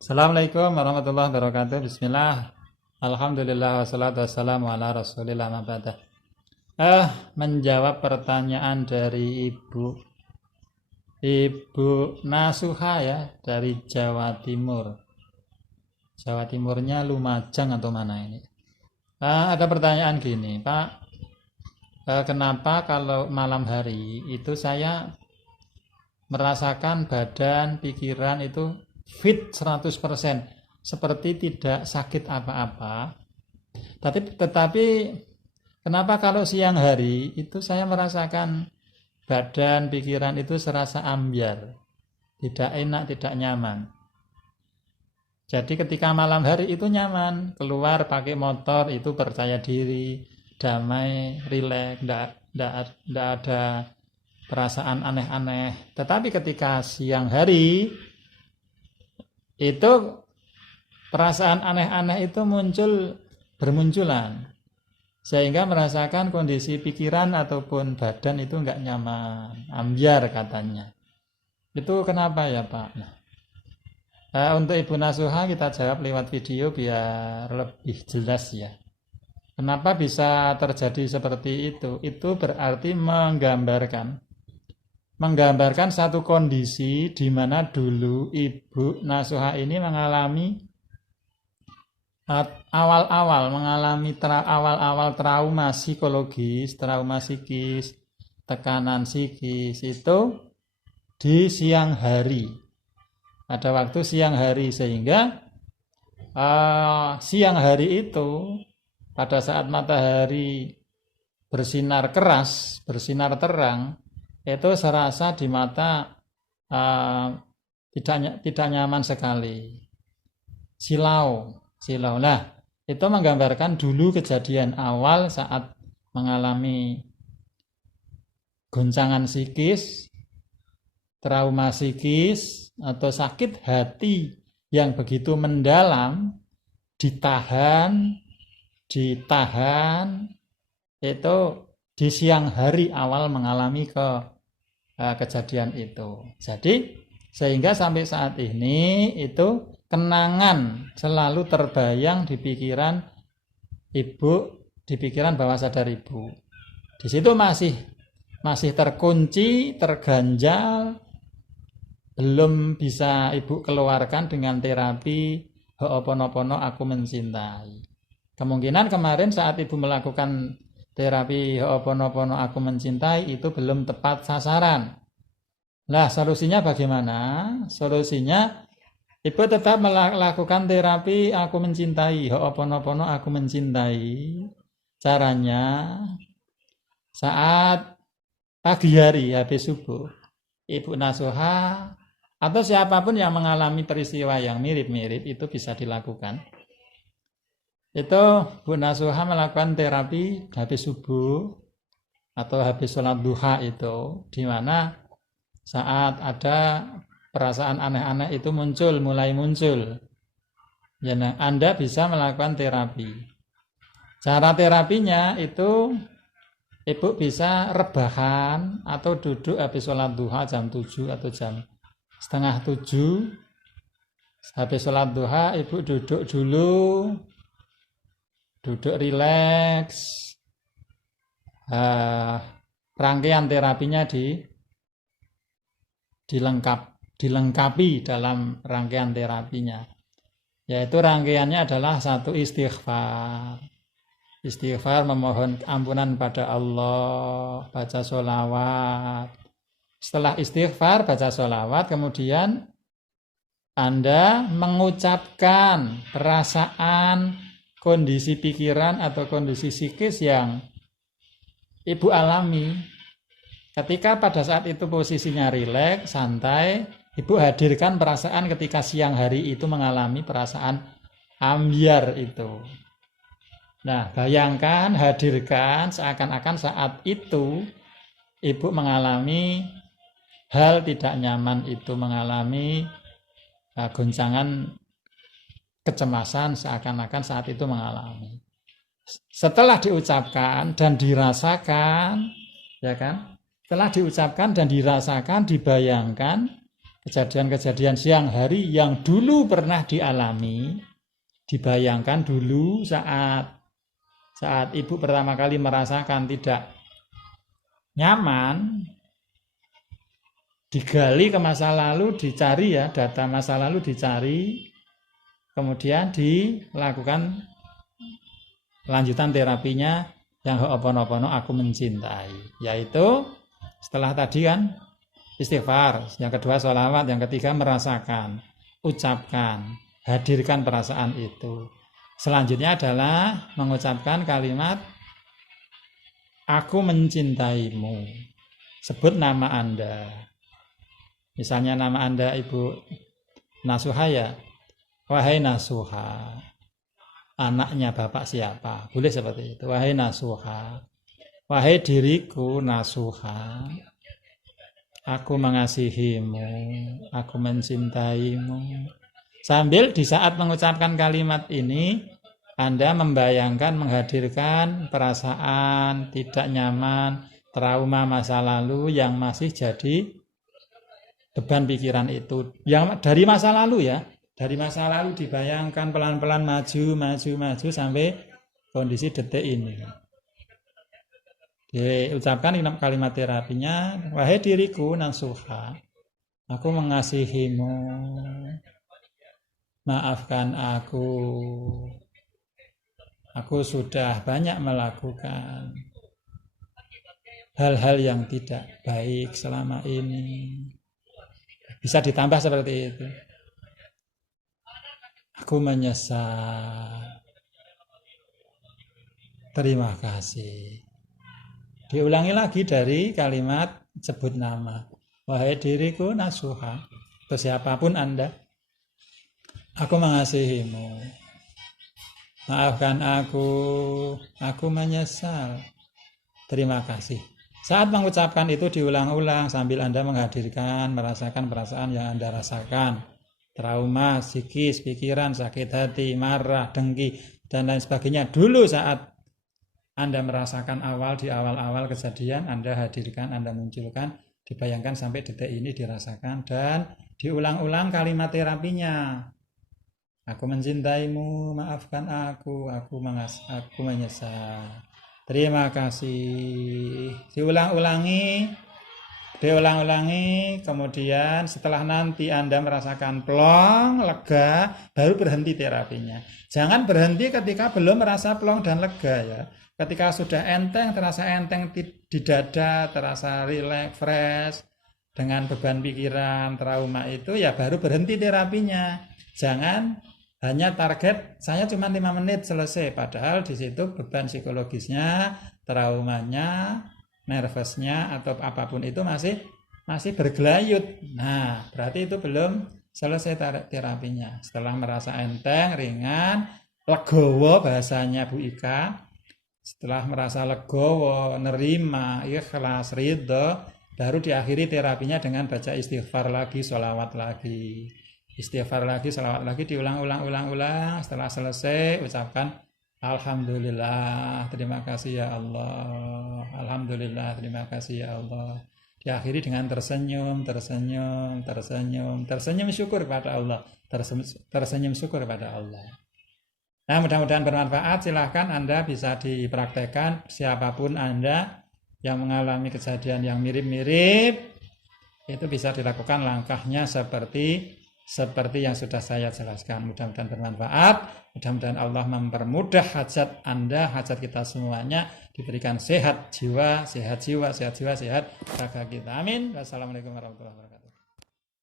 Assalamualaikum warahmatullahi wabarakatuh. Bismillah. Alhamdulillah wassalatu wassalamu ala Rasulillah ma ba'da. Menjawab pertanyaan dari Ibu Nasuha ya dari Jawa Timur. Jawa Timurnya Lumajang atau mana ini? Ada pertanyaan gini, Pak. Kenapa kalau malam hari itu saya merasakan badan, pikiran itu fit 100%, seperti tidak sakit apa-apa. Tetapi kenapa kalau siang hari itu saya merasakan badan, pikiran itu serasa ambyar, tidak enak, tidak nyaman. Jadi ketika malam hari itu nyaman, keluar pakai motor itu percaya diri, damai, rileks, tidak ada perasaan aneh-aneh. Tetapi ketika siang hari itu perasaan aneh-aneh itu bermunculan, sehingga merasakan kondisi pikiran ataupun badan itu enggak nyaman, ambyar katanya. Itu kenapa ya Pak? Untuk Ibu Nasuha kita jawab lewat video biar lebih jelas ya. Kenapa bisa terjadi seperti itu? Itu berarti menggambarkan satu kondisi di mana dulu Ibu Nasuha ini mengalami awal-awal trauma psikologis, trauma psikis, tekanan psikis itu di siang hari. Pada waktu siang hari, sehingga siang hari itu pada saat matahari bersinar keras, bersinar terang, itu serasa di mata tidak nyaman sekali, silau. Nah, itu menggambarkan dulu kejadian awal saat mengalami goncangan psikis, trauma psikis, atau sakit hati yang begitu mendalam, ditahan, itu di siang hari awal mengalami kejadian itu. Jadi sehingga sampai saat ini itu kenangan selalu terbayang di pikiran Ibu, di pikiran bawah sadar Ibu. Di situ masih terkunci, terganjal, belum bisa Ibu keluarkan dengan terapi Ho'oponopono aku mencintai. Kemungkinan kemarin saat Ibu melakukan terapi Ho'oponopono aku mencintai itu belum tepat sasaran. Nah, solusinya bagaimana? Solusinya Ibu tetap melakukan terapi aku mencintai, Ho'oponopono aku mencintai. Caranya saat pagi hari habis subuh, Ibu Nasuha atau siapapun yang mengalami peristiwa yang mirip-mirip itu bisa dilakukan. Itu Bu Nasuha melakukan terapi habis subuh atau habis sholat duha itu, di mana saat ada perasaan aneh-aneh itu mulai muncul. Ya, nah, Anda bisa melakukan terapi. Cara terapinya itu Ibu bisa rebahan atau duduk habis sholat duha jam 7 atau jam setengah 7. Habis sholat duha Ibu duduk dulu, duduk rileks. Rangkaian terapinya dilengkapi dalam rangkaian terapinya, yaitu rangkaiannya adalah satu istighfar memohon ampunan pada Allah, baca sholawat. Setelah istighfar baca sholawat, kemudian Anda mengucapkan perasaan, kondisi pikiran atau kondisi psikis yang Ibu alami. Ketika pada saat itu posisinya rileks, santai, Ibu hadirkan perasaan ketika siang hari itu mengalami perasaan ambyar itu. Nah, bayangkan, hadirkan seakan-akan saat itu Ibu mengalami hal tidak nyaman itu, mengalami goncangan kecemasan seakan-akan saat itu mengalami. Setelah diucapkan dan dirasakan, ya kan? Setelah diucapkan dan dirasakan, dibayangkan, kejadian-kejadian siang hari yang dulu pernah dialami, dibayangkan dulu saat ibu pertama kali merasakan tidak nyaman, digali ke masa lalu, dicari ya, data masa lalu dicari, kemudian dilakukan lanjutan terapinya yang Ho'oponopono aku mencintai, yaitu setelah tadi kan istighfar, yang kedua sholawat, yang ketiga merasakan, ucapkan, hadirkan perasaan itu. Selanjutnya adalah mengucapkan kalimat aku mencintaimu. Sebut nama Anda. Misalnya nama Anda Ibu Nasuha ya, wahai Nasuha, anaknya bapak siapa? Boleh seperti itu. Wahai Nasuha, wahai diriku Nasuha, aku mengasihimu, aku mencintaimu. Sambil di saat mengucapkan kalimat ini, Anda membayangkan, menghadirkan perasaan tidak nyaman, trauma masa lalu yang masih jadi beban pikiran itu. Yang dari masa lalu ya, dari masa lalu dibayangkan pelan-pelan maju sampai kondisi detik ini. Diucapkan kalimat terapinya, wahai diriku Nasuha, aku mengasihimu, maafkan aku sudah banyak melakukan hal-hal yang tidak baik selama ini. Bisa ditambah seperti itu. Aku menyesal. Terima kasih. Diulangi lagi dari kalimat sebut nama. Wahai diriku Nasuha, atau siapapun Anda, aku mengasihimu. Maafkan aku menyesal. Terima kasih. Saat mengucapkan itu diulang-ulang sambil Anda menghadirkan, merasakan perasaan yang Anda rasakan. Trauma, psikis, pikiran, sakit hati, marah, dengki, dan lain sebagainya. Dulu saat Anda merasakan di awal-awal kejadian, Anda hadirkan, Anda munculkan, dibayangkan sampai detik ini dirasakan, dan diulang-ulang kalimat terapinya. Aku mencintaimu, maafkan aku menyesal. Terima kasih. Diulang-ulangi, kemudian setelah nanti Anda merasakan plong, lega, baru berhenti terapinya. Jangan berhenti ketika belum merasa plong dan lega ya. Ketika sudah enteng, terasa enteng di dada, terasa rileks, fresh, dengan beban pikiran, trauma itu, ya baru berhenti terapinya. Jangan hanya target saya cuma 5 menit selesai, padahal di situ beban psikologisnya, traumanya, nervousnya atau apapun itu masih bergelayut. Nah, berarti itu belum selesai terapinya. Setelah merasa enteng, ringan, legowo bahasanya Bu Ika, setelah merasa legowo, nerima, ikhlas, ridho, baru diakhiri terapinya dengan baca istighfar lagi, sholawat lagi. Istighfar lagi, sholawat lagi, diulang-ulang. Setelah selesai, ucapkan Alhamdulillah, terima kasih ya Allah. Alhamdulillah, terima kasih ya Allah. Diakhiri dengan tersenyum syukur pada Allah. Tersenyum syukur pada Allah. Nah, mudah-mudahan bermanfaat. Silahkan Anda bisa dipraktekkan, siapapun Anda yang mengalami kejadian yang mirip-mirip, itu bisa dilakukan langkahnya seperti yang sudah saya jelaskan. Mudah-mudahan bermanfaat. Mudah-mudahan Allah mempermudah hajat Anda, hajat kita semuanya, diberikan sehat jiwa, sehat raga kita. Amin. Wassalamualaikum warahmatullahi wabarakatuh.